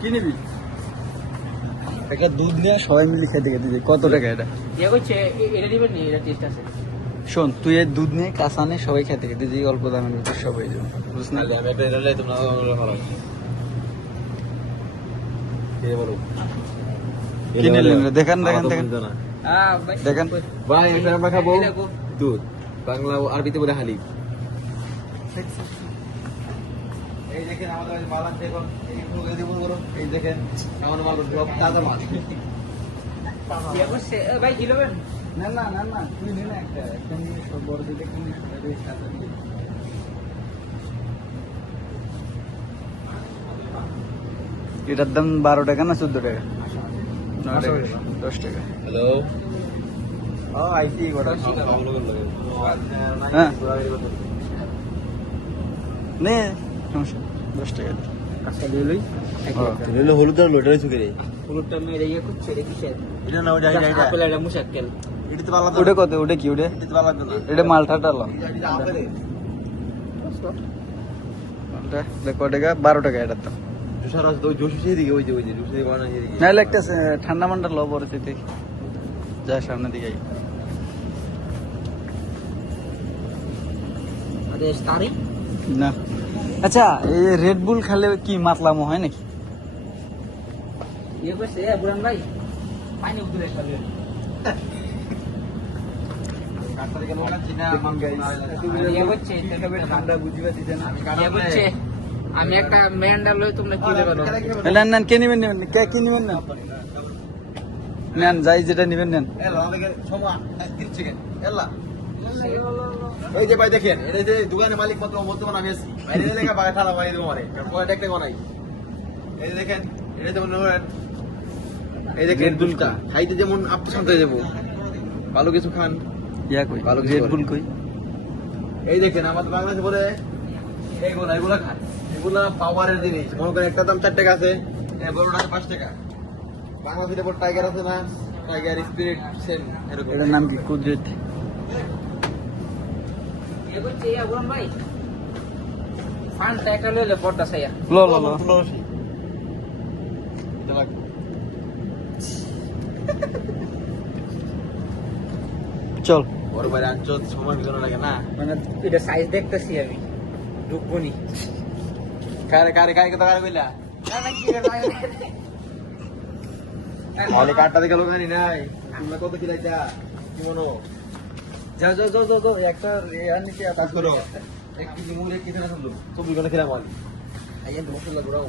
কি নিবি? একটা দুধ নিয়ে সবাই মিলে খেতে খেতে যাই। কত টাকা এটা? শোন, তুই এই দুধ নিয়ে কাঁচা নিয়ে সবাই খেতে খেতে যাই, অল্প দামের ভিতরে সব হয়ে যাবে। বুঝ না? কি নিলেন রে? দেখান দেখেন দেখেন দেখেন। ভাই আমরা খাবো দুধ, বাংলা আরবিতে বলে হালিব। এই দেখেন আমাদের মাল আছে এখন, এই দেখেন কেমন মাল, সব তাজা মাল। না না না না, তুই নে না একটা নিয়ে সব বড় দিকে কিনে কাঁচা দিয়ে। এটার দাম 12 টাকা না 14 টাকা? 9 টাকা 10 টাকা। হ্যালো আইটি হ্যাঁ নে, সমস্যা 10 টাকা হলুদ আর লোটারি চুকে রে। এটা না, ওটা ওটা কত? ওটা কি? ওটা এটা মালটা ডালাম কত টাকা? 12 টাকা এটার দাম। নাহলে একটা ঠান্ডা মান্ডা লো পরিস্থিতি যা সামনের দিকে না। আচ্ছা, এই রেড বুল খেলে কি মাতলামো হয় নাকি? আমি একটা মেন্ডাল লই, তোমরা কি দেবেন? নেন নেন, কে নিবেন নেবেন, কে কি নিবেন নেন, নেন যাই যেটা নিবেন নেন। ওই যে ভাই দেখেন, এটা যে দোকানের মালিক মাত্র বর্তমান আমি আছি, বাইরে লেখা বাগা ঠালা বানিয়ে দেবো মারে, পরে দেখতে বানাই। এই যে দেখেন, এটা যেমন এই দেখেন দুলটা খাইতে যেমন আপনি শান্ত হয়ে যাবো, ভালো কিছু খান। ইয়া কই ভালো কিছু রেড করে। বুল কই? এই দেখেন আমাদের বাংলাদেশে বলে এগুলা খায়, এগুলা পাওয়ারের জিনিস। মনে করেন একটা দাম 4 টাকা আছে, বড়টা 5 টাকা। বাংলাদেশের পর টাইগার আছে না, টাইগার স্পিরিট সেম এরকম। এটার নাম কি? কুদরত। লো লো লো চল। বড় বাইরে আঞ্চল সময় বিধান লাগে না। মানে এটা সাইজ দেখতেছি আমি, ঢুকবো নি। কারে কারে কারে কথা কারে কইলা? তাহলে কাটটা দেখে লোক জানি নাই। তোমরা কত খিলাইতা? কি মনো? যাও যাও যাও যাও যাও, একটা ইয়ার নিচে কাজ করো। 1 কেজি মুড়ে কিনে না শুনলো। 24 ঘন্টা খিলাম আমি। আইয়েন মশলা গুড়াও।